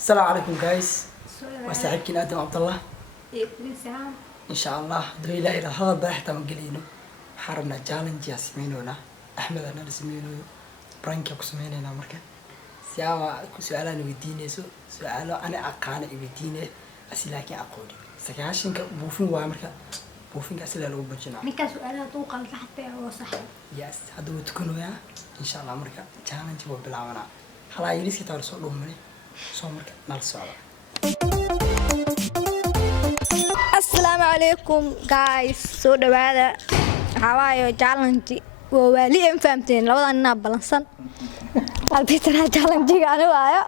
السلام عليكم جايز وساعدكم آدم عبد الله إن شاء الله دليل لا إله هذا بحث من قليله حرمنا جالنج ياسمينونا أحمد أنا نسمينه برانك يقسميننا مركا سياما سؤالنا يديني سؤال أنا أقانا يديني أسئلة أقولي سكاشين كبوفين وامركا بوفين أسئلة لو بجنا ninka su'aalaha duuqa la xatay oo sax يس هذا وتكونوا يا إن شاء الله مركا جالنج وبلاونا هلا يريسك تارسو دومني سو مركا نال سؤال Assalamu alaikum guys soo dhawaada hawaayo challenge waa wali in fahamteen labada nin balansan albitana challenge gaana waayo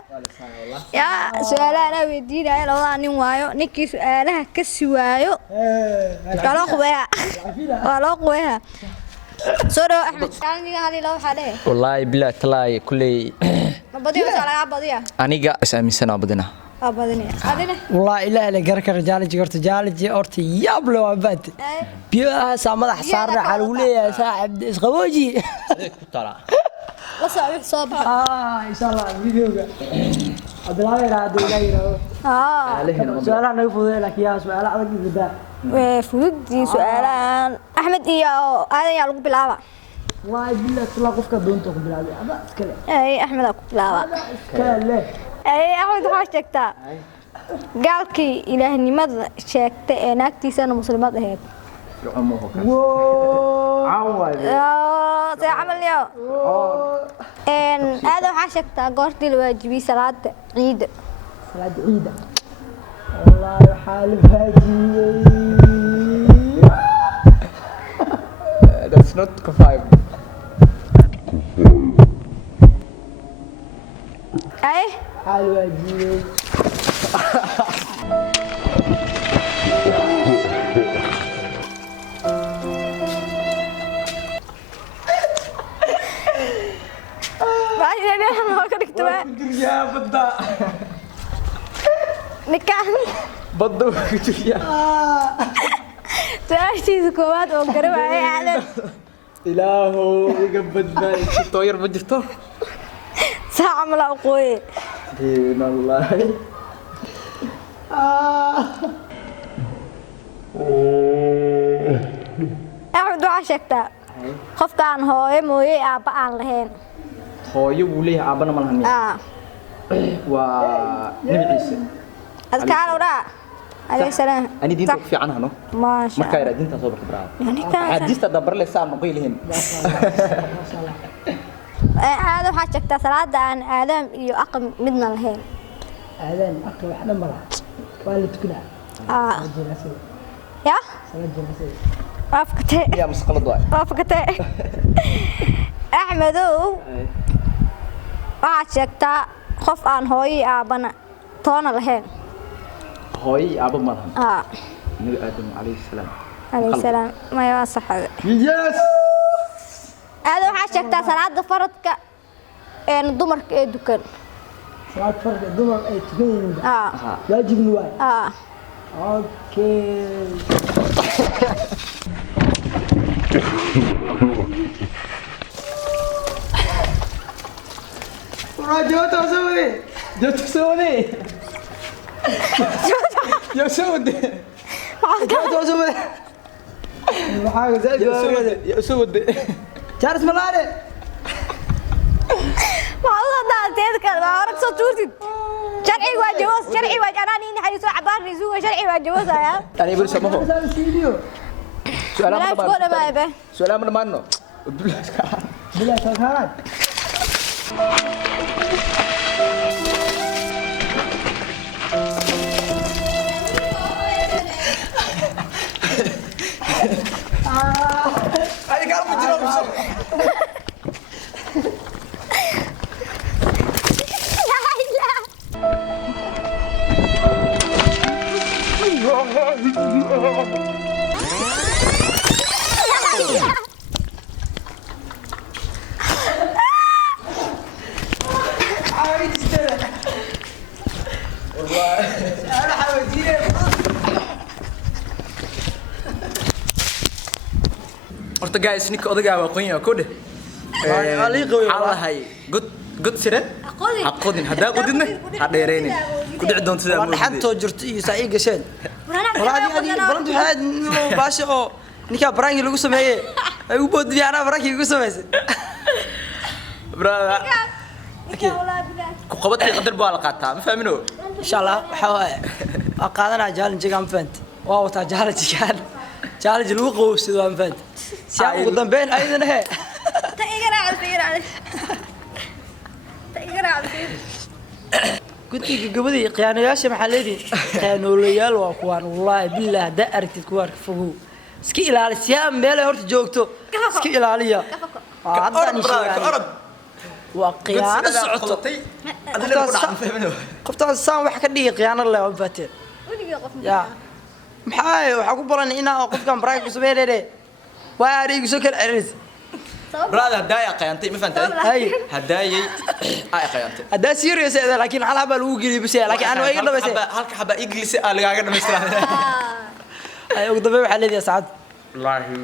ya su'aalaha weydiinaya labada nin waayo ninkii su'aalaha ka siwaayo walo qoya soo dhaw Ahmed challenge hadi loo xalee والله بلا تلاي كلي badiyo salaga badiya aniga isaaminsan badina abadina adina والله إلا اللي قرك الرجال جرت جالج أرتي يابلو عباد بيها سامد حصار على وليه ساعد إسقوجي طلع la soo صوب إن شاء الله فيديو عبد الله يراد يلا سؤال أنا يفوز لك يا سؤال على الجدار فودي سؤالان أحمد إياه هذا يا لقب بلعبة والله بالله تلا قفك دون تقبل بلعبة هذا كله أي أحمد لقب بلعبة كله أي أحمد خاش تكتا قال كي إلهني ماذا شكت ناكتي سنة مسلمات هيك سيعمل اليوم إن هذا حاشكتا قرتي الواجبي صلاة عيد صلاة عيد والله حال فاجي That's not confirmed. أي حال واجي بعدين أنا ما كنت يا بدا نكان بدو يا تعيش كواد وقرب عليه على إلهو يقبض بالي طاير بجرته ساعة من الأقوى دين الله أحمد وعشكتا خف كان هو موي أبا عن لهين hooyo wuu leeyahay aabana ma lahan waa nabi ciise أذكار ولا عليه السلام ani diinta ku fiican hano ما شاء marka الله ira diinta soo bartay يعني كان xadiista dabar le saan noqon lehin هذا وحشكتا صلاة عن آدم يقم مدنا لهين أذان أقوى إحنا مرة والد كنا يا صلاة جنازة وافقتي ya masqalad waa وافقتي أحمد وحشكتا خف عن هوي أبنا تونا لهين hooyo aaba ma lahan nabi nabi aadam alayhi salaam عليه السلام ما يوصح هذا yes هذا وحشكتا صلاة فرضك إن دمرك إدكن صلاة فرد الدمر أي تكون aha واجب الواي آه أوكي جوت وسوي جوت وسوي يا سود جوت وسوي محاول زي ya soo جالس ملاري والله ده تذكر ما ورك صوتي شرعي وجواز شرعي وجناني نحي سو عبار رزوه شرعي وجواز يا ani bari samaho هذا فيديو لا تقول ما يبه su'aalaha ma dhamaano بلا شغالات ay gaar ma jiro لا لا انا حاولت horta guys ninka odagaa waa qoyn yaa kode aliiqo waxaa lahay god god siran Aqoodin. aqoodin hadaa qodidna ha dheereynin kudhici doonto sidaa waa dhaxantoo jirto iyo saa ii gasheen walaadi adi balantu waxaad baasha oo ninkaa baraangi lagu sameeyey ay u boodiyay anaa baraangi lagu sameysay brada ku qabadkii qadar baa la qaataa ma fahmino insha Allah waxa waaye waa qaadanaa challenge aan faant waa wata challenge lagu qowsado aan faant si aan ugu dambeyn ayadana he ta igara cabdi guddiga gabadhii qiyaanayaasha maxaa leediin qiyaanoolayaal waa kuwaan wallaahi billah haddaa aragtid kuwaan ka fogow iska ilaali siyaa meelay horta joogto iska ilaaliya orod waa qiyaano socotay qoftaan saan wax ka dhigi qiyaano leh waa baateen ya maxaa waxaa ku baran inaa qofkan baraag ku sameeyay waa arigu soo kala celinaysa brada hadaaya qayantay ma fahantay hay hadaayay ay qayantay hadaa serious ah laakiin hal haba lagu geliyo bas laakiin aan way dhameysay halka haba English ah lagaaga dhameystaa ay ugu dambeey waxa leeyahay saacad wallahi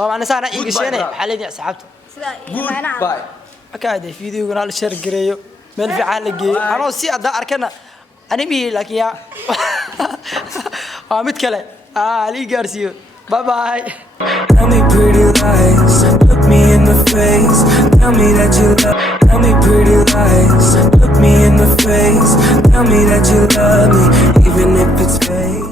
oo aan saana ii gasheenay waxa leeyahay saacad bye akaade fiidiyoga la share gareeyo meel fiican la geeyo anoo si ada arkana animi laakiin ya waa mid kale ali gaarsiyo bye bye. Tell me pretty lies, look me in the face. Tell me that you love. Tell me pretty lies, look me in the face. Tell me that you love me, even if it's fake.